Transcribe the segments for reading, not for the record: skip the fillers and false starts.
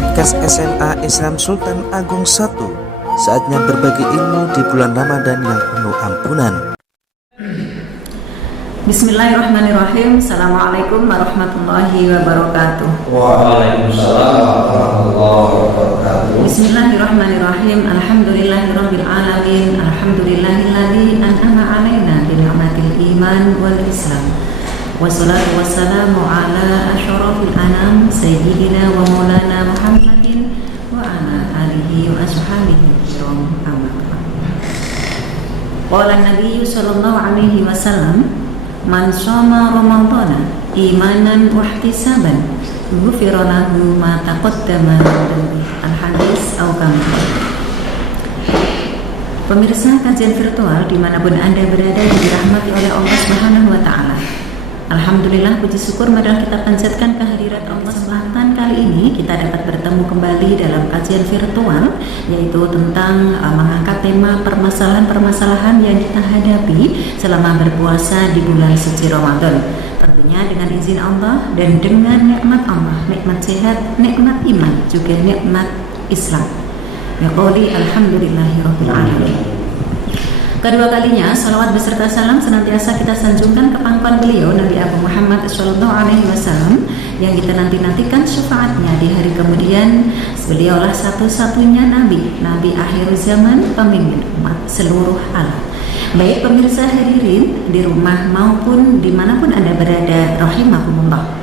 podcast SMA Islam Sultan Agung 1. Saatnya berbagi ilmu di bulan Ramadan yang penuh ampunan. Bismillahirrahmanirrahim. Assalamualaikum warahmatullahi wabarakatuh. Waalaikumsalam warahmatullahi wabarakatuh. Bismillahirrahmanirrahim. Alhamdulillahirabbil alamin. Alhamdulillahilladzi an'ama 'alaina bi ni'matil iman wal islam. Wassalatu wassalamu ala asyrafil anam sayyidina wa maulana Muhammadin wa ala alihi wa ashabihi kiram amma ba'd. Qala Nabi sallallahu alaihi wasallam, man shoma ramadhana imanan wa ihtisaban ghufira lahu ma taqaddama min dhanbi. Al-hadis au kama. Pemirsa kajian virtual dimanapun Anda berada yang dirahmati oleh Allah Subhanahu wa taala. Alhamdulillah, puji syukur marilah kita panjatkan kehadirat Allah. Kesempatan kali ini kita dapat bertemu kembali dalam kajian virtual, yaitu tentang mengangkat tema permasalahan-permasalahan yang kita hadapi selama berpuasa di bulan suci Ramadan. Tentunya dengan izin Allah dan dengan nikmat Allah, nikmat sehat, nikmat iman, juga nikmat Islam. Ya qouli alhamdulillahirabbil alamin. Kedua kalinya, salawat beserta salam senantiasa kita sanjungkan ke pangkuan beliau Nabi Abu Muhammad Sallallahu Alaihi Wasallam yang kita nanti-nantikan syafaatnya di hari kemudian. Beliaulah satu-satunya Nabi akhir zaman, pemimpin umat seluruh alam. Baik pemirsa hadirin di rumah maupun dimanapun Anda berada, rahimakumullah.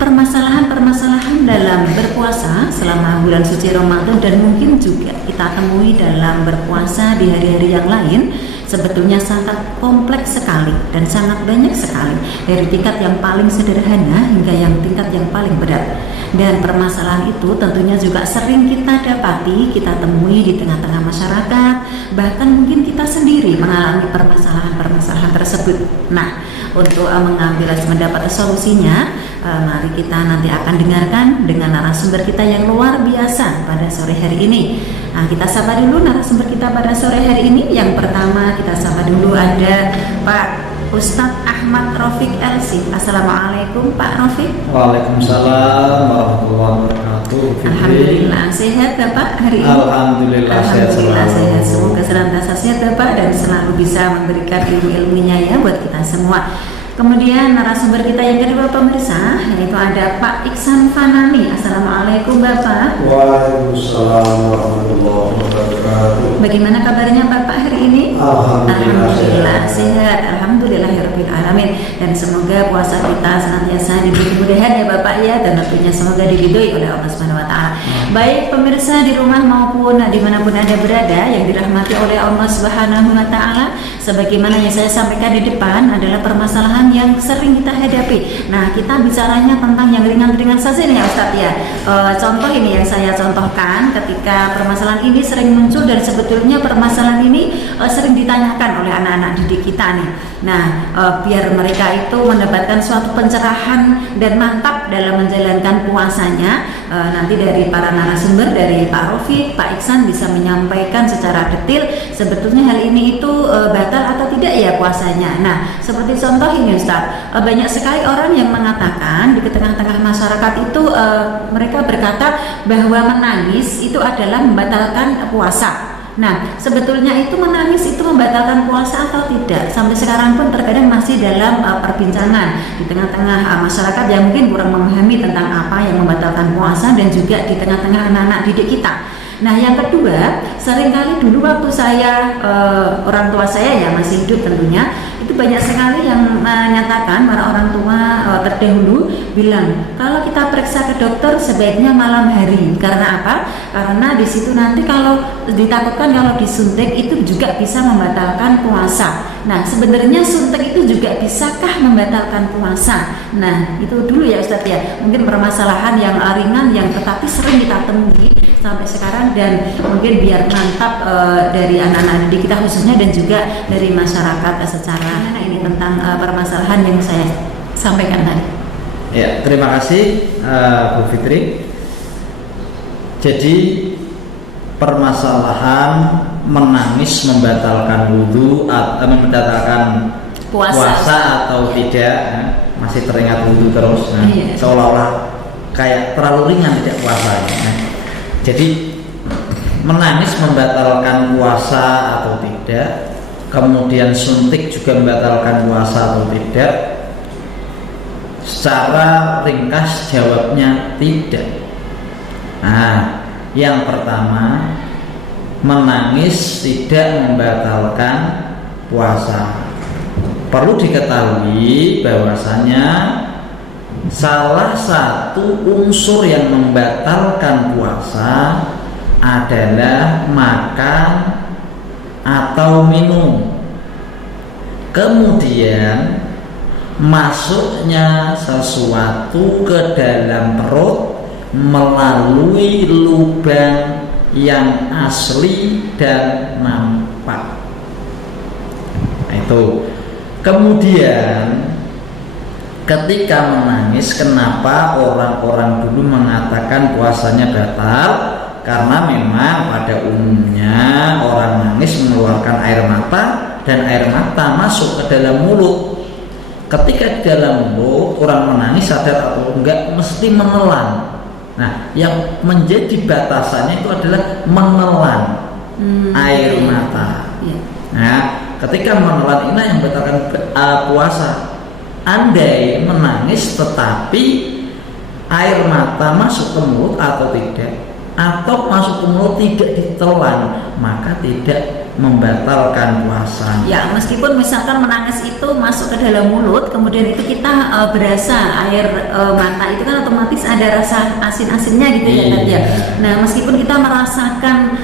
Permasalahan-permasalahan dalam berpuasa selama bulan suci Ramadan dan mungkin juga kita temui dalam berpuasa di hari-hari yang lain sebetulnya sangat kompleks sekali dan sangat banyak sekali, dari tingkat yang paling sederhana hingga yang tingkat yang paling berat. Dan permasalahan itu tentunya juga sering kita dapati, kita temui di tengah-tengah masyarakat, bahkan mungkin kita sendiri mengalami permasalahan-permasalahan tersebut. Nah, untuk mendapat solusinya, mari kita nanti akan dengarkan dengan narasumber kita yang luar biasa pada sore hari ini. Nah, kita sapa dulu narasumber kita pada sore hari ini. Yang pertama kita sapa dulu ada Pak Ustadz Ahmad Rafiq LC. Assalamualaikum Pak Rafiq. Waalaikumsalam warahmatullahi wabarakatuh. Alhamdulillah sehat Bapak hari ini. Alhamdulillah sehat. Semoga senantiasa sehat Bapak dan selalu bisa memberikan ilmu-ilmunya ya buat kita semua. Kemudian narasumber kita yang kedua pemirsa, yaitu ada Pak Iksan Fanani. Assalamualaikum Bapak. Waalaikumsalam warahmatullahi wabarakatuh. Bagaimana kabarnya Bapak hari ini? Alhamdulillah sehat. Alhamdulillahirabbil alamin. Dan semoga puasa kita senantiasa diberi kemudahan ya Bapak ya, dan tentunya semoga diridhoi oleh Allah Subhanahu wa taala. Baik pemirsa di rumah maupun dimanapun Anda berada yang dirahmati oleh Allah Subhanahu wa taala, sebagaimana yang saya sampaikan di depan adalah permasalahan yang sering kita hadapi. Nah, kita bicaranya tentang yang ringan-ringan saja nih ya Ustadz ya. Contoh ini yang saya contohkan ketika permasalahan ini sering muncul dan sebetulnya permasalahan ini sering ditanyakan oleh anak-anak didik kita nih. Nah, biar mereka itu mendapatkan suatu pencerahan dan mantap dalam menjalankan puasanya, nanti dari para narasumber, dari Pak Rafiq, Pak Iksan bisa menyampaikan secara detail sebetulnya hal ini itu batal atau tidak ya puasanya. Nah, seperti contoh ini Ustaz, banyak sekali orang yang mengatakan di tengah-tengah masyarakat itu mereka berkata bahwa menangis itu adalah membatalkan puasa. Nah, sebetulnya itu menangis itu membatalkan puasa atau tidak? Sampai sekarang pun terkadang masih dalam perbincangan di tengah-tengah masyarakat yang mungkin kurang memahami tentang apa yang membatalkan puasa dan juga di tengah-tengah anak-anak didik kita. Nah, yang kedua, seringkali dulu waktu saya orang tua saya ya masih hidup tentunya, itu banyak sekali yang menyatakan para orang tua terdahulu bilang kalau kita periksa ke dokter sebaiknya malam hari. Karena apa? Karena di situ nanti kalau ditakutkan kalau disuntik itu juga bisa membatalkan puasa. Nah, sebenarnya suntik itu juga bisakah membatalkan puasa? Nah, itu dulu ya Ustadz ya. Mungkin permasalahan yang ringan yang tetapi sering kita temui sampai sekarang dan mungkin biar mantap dari anak-anak didik kita khususnya dan juga dari masyarakat secara ini tentang permasalahan yang saya sampaikan tadi. Ya, terima kasih Bu Fitri. Jadi permasalahan menangis membatalkan wudhu atau membatalkan puasa atau tidak, masih teringat wudhu terus. Nah, seolah-olah kayak terlalu ringan tidak puasanya. Nah, jadi menangis membatalkan puasa atau tidak, kemudian suntik juga membatalkan puasa atau tidak. Secara ringkas jawabnya tidak. Nah, yang pertama, menangis tidak membatalkan puasa. Perlu diketahui bahwasanya salah satu unsur yang membatalkan puasa adalah makan atau minum. Kemudian masuknya sesuatu ke dalam perut melalui lubang yang asli dan nampak. Nah, itu. Kemudian ketika menangis, kenapa orang-orang dulu mengatakan puasanya batal? Karena memang pada umumnya orang nangis mengeluarkan air mata, dan air mata masuk ke dalam mulut. Ketika di dalam mulut orang menangis, sadar atau enggak, mesti menelan. Nah, yang menjadi batasannya itu adalah menelan air mata. Nah, ketika menelan ini yang membatalkan puasa. Andai menangis tetapi air mata masuk ke mulut atau tidak, atau masuk ke mulut tidak ditelan, maka tidak membatalkan puasa. Ya, meskipun misalkan menangis itu masuk ke dalam mulut, kemudian itu kita berasa air mata itu kan otomatis ada rasa asin-asinnya gitu ya tadi ya. Nah, meskipun kita merasakan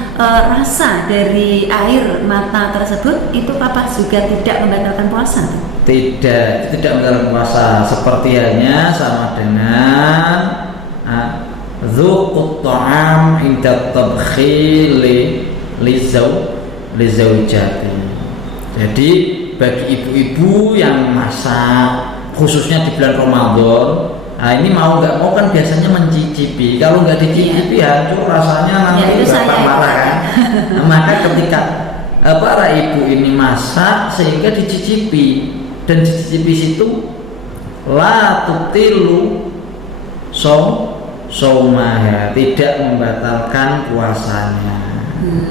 rasa dari air mata tersebut, itu apa juga tidak membatalkan puasa? Tidak membatalkan puasa. Seperti halnya sama dengan dzuqut ta'am inda tabkhi li zaujati. Jadi bagi ibu-ibu yang masak khususnya di bulan Ramadan, nah ini mau nggak mau kan biasanya mencicipi. Kalau nggak dicicipi hancur rasanya, nanti bapak marah kan. Nah, maka ketika para ibu ini masak sehingga dicicipi, dan dicicipi situ la tutilu saumaha, tidak membatalkan puasanya.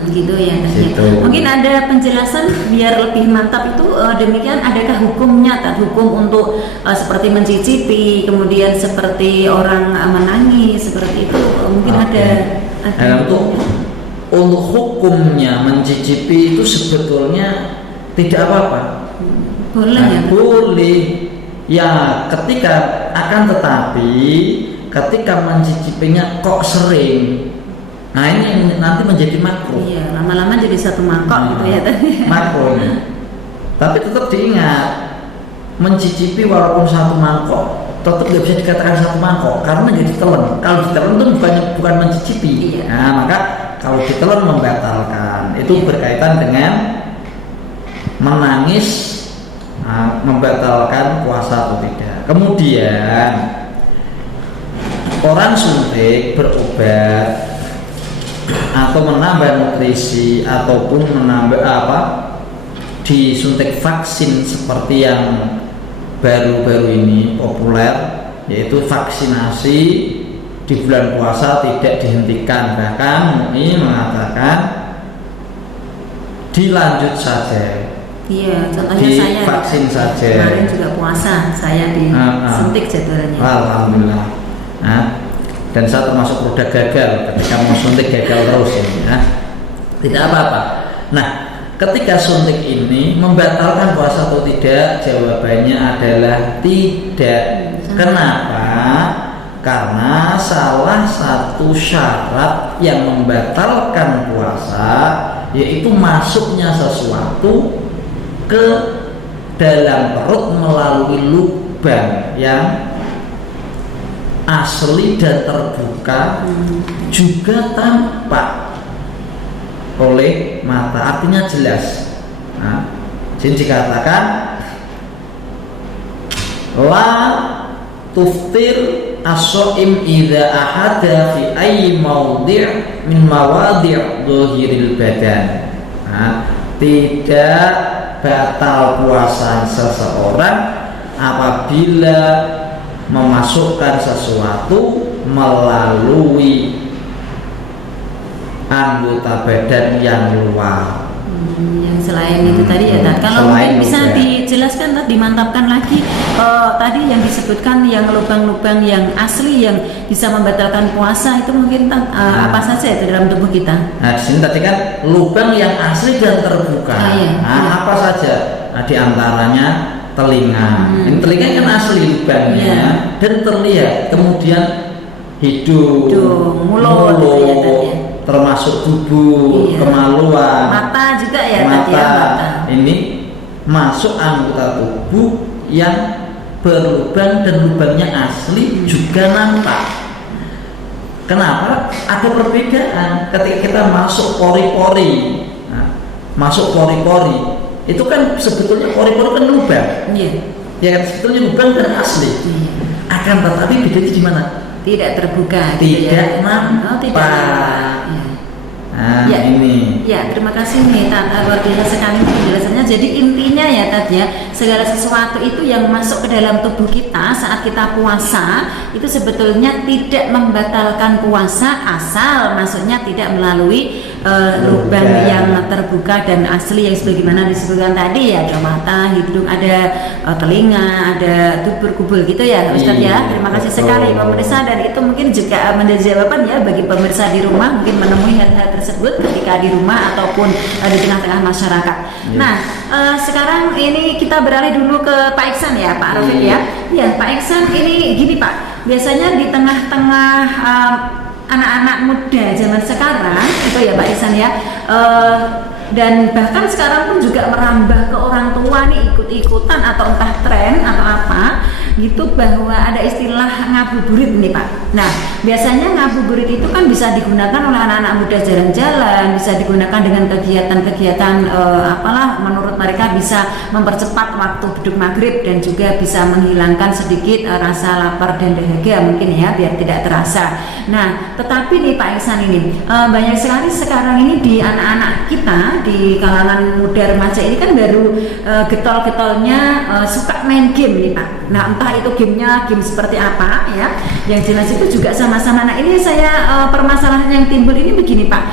Gitu ya. Gitu. Mungkin ada penjelasan biar lebih mantap itu demikian. Adakah hukumnya, hukum untuk seperti mencicipi, kemudian seperti orang menangis seperti itu, mungkin ada. Nah, untuk hukumnya mencicipi itu sebetulnya tidak apa-apa. Boleh ya. Boleh. Ya, ketika akan tetapi ketika mencicipinya kok sering, nah ini nanti menjadi makruh. Iya, lama-lama jadi satu mangkok gitu ya tadi. Makruh. Tapi tetap diingat, mencicipi walaupun satu mangkok tetap tidak bisa dikatakan satu mangkok karena jadi telan. Kalau ditelan itu bukan mencicipi. Iya. Nah, maka kalau ditelan membatalkan. Itu berkaitan dengan menangis, membatalkan puasa atau tidak. Kemudian orang suntik berobat atau menambah nutrisi ataupun menambah disuntik vaksin seperti yang baru-baru ini populer, yaitu vaksinasi di bulan puasa tidak dihentikan. Bahkan MUI mengatakan dilanjut saja. Iya, contohnya di saya vaksin saja. kemarin juga puasa, saya disuntik jadwalnya. Alhamdulillah. Nah, dan saya termasuk roda gagal ketika mau suntik, gagal terus ini. Nah, tidak apa-apa. Nah, ketika suntik ini membatalkan puasa atau tidak? Jawabannya adalah tidak. Kenapa? Karena salah satu syarat yang membatalkan puasa yaitu masuknya sesuatu ke dalam perut melalui lubang yang asli dan terbuka, juga tampak oleh mata, artinya jelas. Nah, jadi dikatakan la tuftir as-shaim idza ahada fi ayyi mawdi' min mawadi' dhahiril badan. Nah, tidak batal puasa seseorang apabila memasukkan sesuatu melalui anggota badan yang luar. Yang selain itu tadi ya, Tat. Kalau Selain mungkin bisa lubang. dijelaskan, Tat, dimantapkan lagi tadi yang disebutkan yang lubang-lubang yang asli yang bisa membatalkan puasa itu mungkin, Tat, apa saja itu dalam tubuh kita? Nah, di sini tadi kan lubang yang asli dan terbuka. Iya. Apa saja? Nah, di antaranya telinga. Ini telinga kan asli lubangnya, Iya. dan terlihat. Kemudian hidung, mulut, gitu ya, Tat, ya. termasuk tubuh, Iya. kemaluan, Mata juga ya, Tat, mata. ya, mata. Ini masuk anggota tubuh yang berlubang dan lubangnya asli juga nampak. Kenapa? Ada perbedaan ketika kita masuk pori-pori. Nah, masuk pori-pori itu kan sebetulnya pori-pori kan lubang. Iya. Ya kan, sebetulnya lubang dan asli. Iya. Akan tetapi bedanya di mana? Tidak terbuka, gitu Tidak ya. nampak. Oh, tidak nampak. Ya. Nah, Ya. ini. Ya, terima kasih nih, Tat, luar biasa sekali penjelasannya. Jadi intinya ya, Tat, ya, segala sesuatu itu yang masuk ke dalam tubuh kita saat kita puasa itu sebetulnya tidak membatalkan puasa asal masuknya tidak melalui lubang yang terbuka dan asli yang sebagaimana disebutkan tadi ya, ada mata, hidung, ada telinga, ada dubur, kubul gitu ya, Ustaz ya. Iya, Terima kasih betul. sekali pemirsa, dan itu mungkin juga menjadi jawaban ya bagi pemirsa di rumah mungkin menemui hal-hal tersebut ketika di rumah ataupun di tengah-tengah masyarakat. Iya. Nah, sekarang ini kita beralih dulu ke Pak Iksan ya, Pak Rafiq Iya. ya. Ya, Pak Iksan, ini gini Pak, biasanya di tengah-tengah anak-anak muda zaman sekarang itu ya Pak Iksan ya, dan bahkan sekarang pun juga merambah ke orang tua nih, ikut-ikutan atau entah tren atau apa gitu, bahwa ada istilah ngabuburit nih Pak. Nah, biasanya ngabuburit itu kan bisa digunakan oleh anak-anak muda jalan-jalan, bisa digunakan dengan kegiatan-kegiatan apalah menurut mereka bisa mempercepat waktu beduk maghrib dan juga bisa menghilangkan sedikit rasa lapar dan dahaga mungkin ya, biar tidak terasa. Nah, tetapi nih Pak Iksan ini banyak sekali sekarang ini di anak-anak kita di kalangan muda remaja ini kan baru getol-getolnya suka main game nih Pak. Nah, entah itu gamenya game seperti apa ya, yang jelas itu juga sama-sama. Nah, ini saya permasalahan yang timbul ini begini Pak,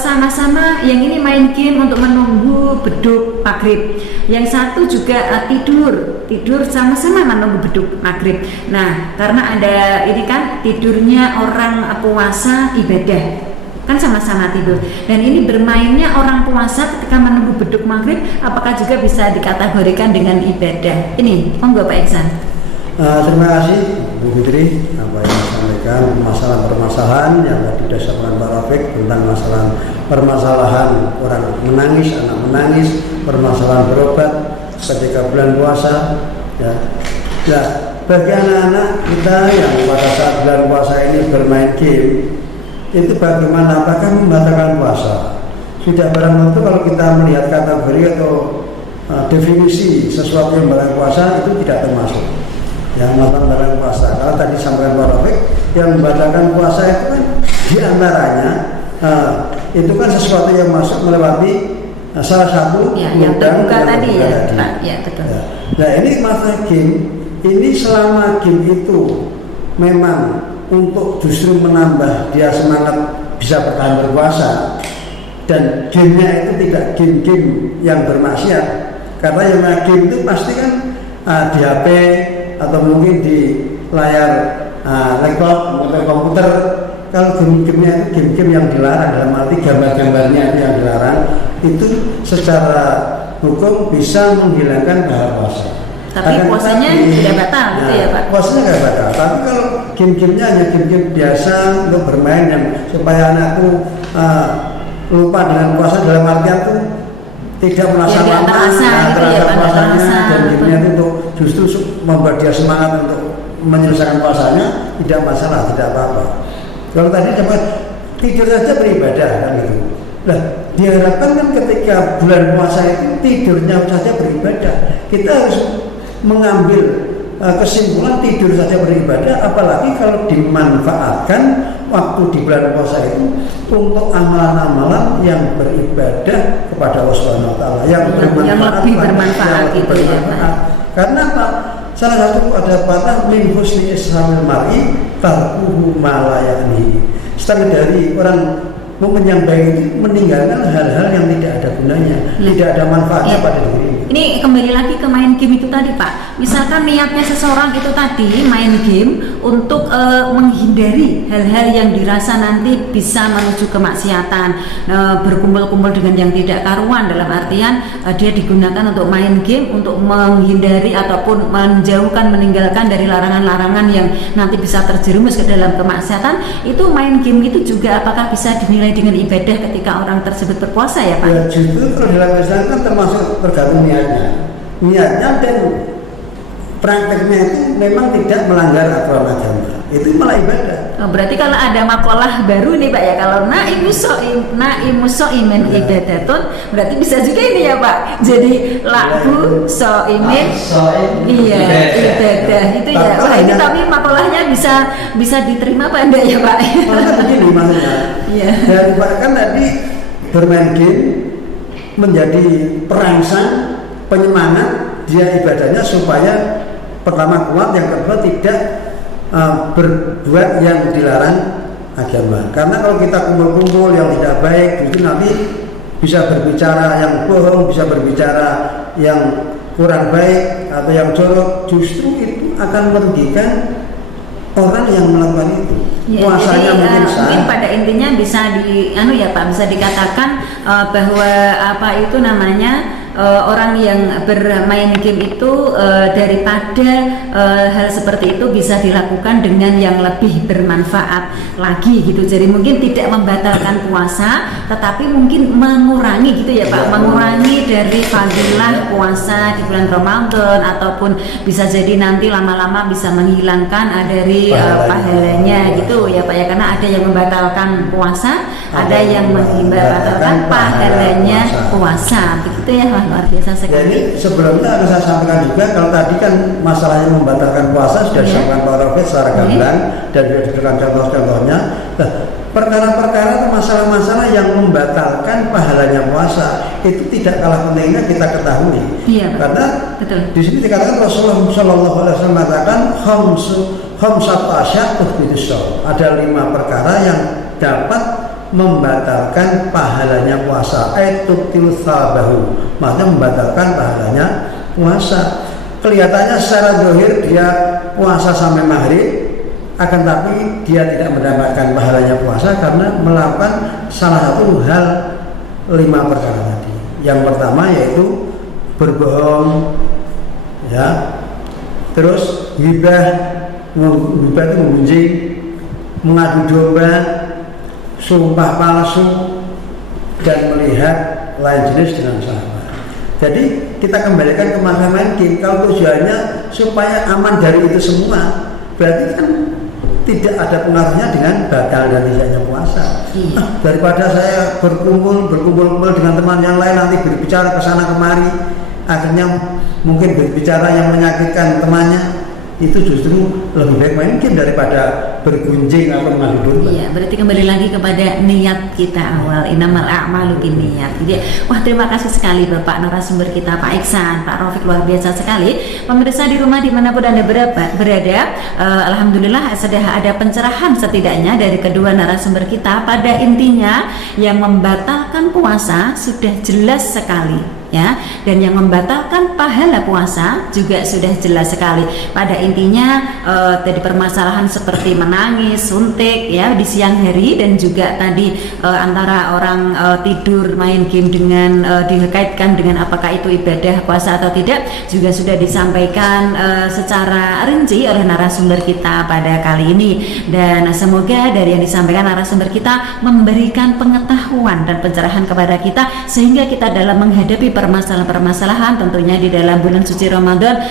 sama-sama yang ini main game untuk menunggu beduk maghrib, yang satu juga tidur sama-sama menunggu beduk maghrib. Nah, karena ada ini kan tidurnya orang puasa ibadah, kan sama-sama tidur, dan ini bermainnya orang puasa ketika menunggu beduk maghrib, apakah juga bisa dikategorikan dengan ibadah? Ini monggo Pak Iksan. Terima kasih Bu Fitri apa yang disampaikan, permasalahan yang tadi disampaikan Pak Rafiq tentang permasalahan orang menangis, anak menangis, permasalahan berobat ketika bulan puasa ya. Nah, bagi anak-anak kita yang pada saat bulan puasa ini bermain game, itu bagaimana, apakah membatalkan puasa? Tidak, barang tentu kalau kita melihat kategori atau definisi sesuatu yang barang puasa itu tidak termasuk yang melakukan barang puasa. Kalau tadi sampaikan Pak Rafiq, yang membatalkan puasa itu kan diantaranya itu kan sesuatu yang masuk melewati salah satu Ya, yang terbuka tadi ya, Pak. Ya, betul. Ya. Nah, ini masalah game. Ini selama game itu memang untuk justru menambah dia semangat bisa bertahan berpuasa, dan gamenya itu tidak game-game yang bermaksiat, karena yang game itu pasti kan di HP atau mungkin di layar laptop atau komputer. Kalau game-gamenya itu game-game yang dilarang, dalam arti gambar-gambarnya itu yang dilarang, itu secara hukum bisa menghilangkan pahala puasa. Tapi puasanya tidak batal gitu ya Pak? Puasanya tidak batal. Tapi kalau game-gamenya hanya game-game biasa untuk bermain yang supaya anakku lupa dengan puasa, dalam artian tuh tidak merasa Ya, lama, terasa gitu ya, Pak, puasanya, terasa. dan gamenya itu untuk justru membuat dia semangat untuk menyelesaikan puasanya, tidak masalah, tidak apa-apa. Kalau tadi dapat tidur saja beribadah kan gitu. Nah, diharapkan kan ketika bulan puasa itu tidurnya saja beribadah. Kita harus mengambil kesimpulan tidur saja beribadah, apalagi kalau dimanfaatkan waktu di bulan puasa itu untuk amalan-amalan yang beribadah kepada Allah Subhanahu wa taala, yang lebih bermanfaat gitu ya, Pak. Karena apa? Salah satu ada patah min husni islamil mar'i tarkuhu ma la ya'nihi. Setengah dari orang mukmin yang baik itu meninggalkan hal-hal yang tidak ada gunanya, tidak ada manfaatnya pada diri. Ini kembali lagi ke main game itu tadi Pak. Misalkan niatnya seseorang itu tadi main game untuk menghindari hal-hal yang dirasa nanti bisa menuju kemaksiatan, berkumpul-kumpul dengan yang tidak karuan, dalam artian dia digunakan untuk main game untuk menghindari ataupun menjauhkan, meninggalkan dari larangan-larangan yang nanti bisa terjerumus ke dalam kemaksiatan. Itu main game itu juga apakah bisa dinilai dengan ibadah ketika orang tersebut berpuasa ya Pak? Ya justru kalau dalam Islam kan termasuk tergantung niatnya dan prakteknya itu memang tidak melanggar aturan agama, itu malah ibadah. Oh, berarti kalau ada makalah baru nih Pak ya, kalau naimus so'imin ibadatun, berarti bisa juga ini ya Pak, jadi laku so'imin iya ibadah itu ya. Wah ini tapi makalahnya bisa diterima apa enggak ya Pak? Maksudnya begini maksudnya, dan bahkan tadi bermain game menjadi perangsang penyemangat dia ibadahnya supaya pertama kuat, yang kedua tidak berbuat yang dilarang agama. Karena kalau kita kumpul-kumpul yang tidak baik, itu nanti bisa berbicara yang bohong, bisa berbicara yang kurang baik atau yang jorok, justru itu akan merugikan orang yang melakukan itu. Ya, puasanya jadi, mungkin pada intinya bisa bisa dikatakan bahwa apa itu namanya orang yang bermain game itu daripada hal seperti itu bisa dilakukan dengan yang lebih bermanfaat lagi gitu. Jadi mungkin tidak membatalkan puasa, tetapi mungkin mengurangi gitu ya Pak, mengurangi dari fadilah puasa di bulan Ramadan, ataupun bisa jadi nanti lama-lama bisa menghilangkan dari pahalanya gitu ya Pak ya, karena ada yang membatalkan puasa, ada yang membatalkan pahalanya puasa begitu ya. Luar biasa sekali. Jadi sebelumnya harus saya sampaikan juga, kalau tadi kan masalahnya membatalkan puasa sudah disampaikan Pak Rafiq secara gamblang dan sudah diberikan contoh-contohnya. Nah, perkara-perkara atau masalah-masalah yang membatalkan pahalanya puasa itu tidak kalah pentingnya kita ketahui. Iya, karena betul. Di sini dikatakan Rasulullah Shallallahu Alaihi Wasallam mengatakan khamsatu asya'uh bidusol. Ada 5 perkara yang dapat membatalkan pahalanya puasa, tubtil thawabahu, maksudnya membatalkan pahalanya puasa. Kelihatannya secara zahir dia puasa sampai maghrib, akan tapi dia tidak mendapatkan pahalanya puasa karena melakukan salah satu hal 5 perkara tadi. Yang pertama yaitu berbohong, ya, terus hibah itu menggunjing, mengadu domba, sumpah palsu, dan melihat lain jenis dengan sahabat. Jadi kita kembalikan ke masalah main game. Kalau tujuannya supaya aman dari itu semua, berarti kan tidak ada pengaruhnya dengan batal dan tidaknya puasa. Daripada saya berkumpul dengan teman yang lain, nanti berbicara ke sana kemari, akhirnya mungkin berbicara yang menyakitkan temannya, itu justru lebih baik main game daripada bergunjing atau mengadu domba. Iya, berarti kembali lagi kepada niat kita awal, innamal a'malu binniyat. Jadi, wah terima kasih sekali Bapak narasumber kita Pak Iksan, Pak Rafiq, luar biasa sekali. Pemirsa di rumah dimanapun Anda berada, alhamdulillah sudah ada pencerahan setidaknya dari kedua narasumber kita. Pada intinya yang membatalkan puasa sudah jelas sekali, ya, dan yang membatalkan pahala puasa juga sudah jelas sekali. Pada intinya tadi permasalahan seperti menangis, suntik ya di siang hari, dan juga tadi antara orang tidur main game dengan dikaitkan dengan apakah itu ibadah puasa atau tidak juga sudah disampaikan secara rinci oleh narasumber kita pada kali ini. Dan semoga dari yang disampaikan narasumber kita memberikan pengetahuan dan pencerahan kepada kita sehingga kita dalam menghadapi permasalahan-permasalahan tentunya di dalam bulan suci Ramadan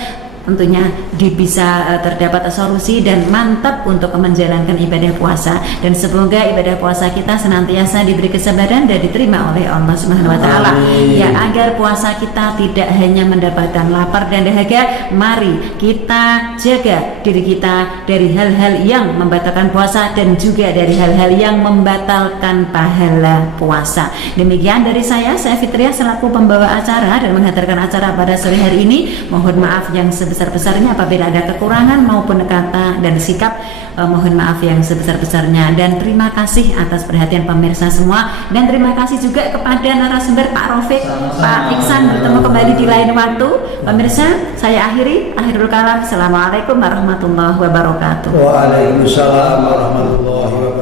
tentunya bisa terdapat solusi dan mantap untuk menjalankan ibadah puasa. Dan semoga ibadah puasa kita senantiasa diberi kesabaran dan diterima oleh Allah Subhanahu wa taala. Ya, agar puasa kita tidak hanya mendapatkan lapar dan dahaga, mari kita jaga diri kita dari hal-hal yang membatalkan puasa dan juga dari hal-hal yang membatalkan pahala puasa. Demikian dari saya Fitriah selaku pembawa acara dan menghantarkan acara pada sore hari ini. Mohon maaf yang sebesar sebesar-besarnya. Apabila ada kekurangan maupun kata dan sikap, mohon maaf yang sebesar-besarnya. Dan terima kasih atas perhatian pemirsa semua, dan terima kasih juga kepada narasumber Pak Rafiq, Pak Iksan. Bertemu kembali di lain waktu. Pemirsa, saya akhirul kalam. Assalamualaikum warahmatullahi wabarakatuh. Waalaikumsalam warahmatullahi wabarakatuh.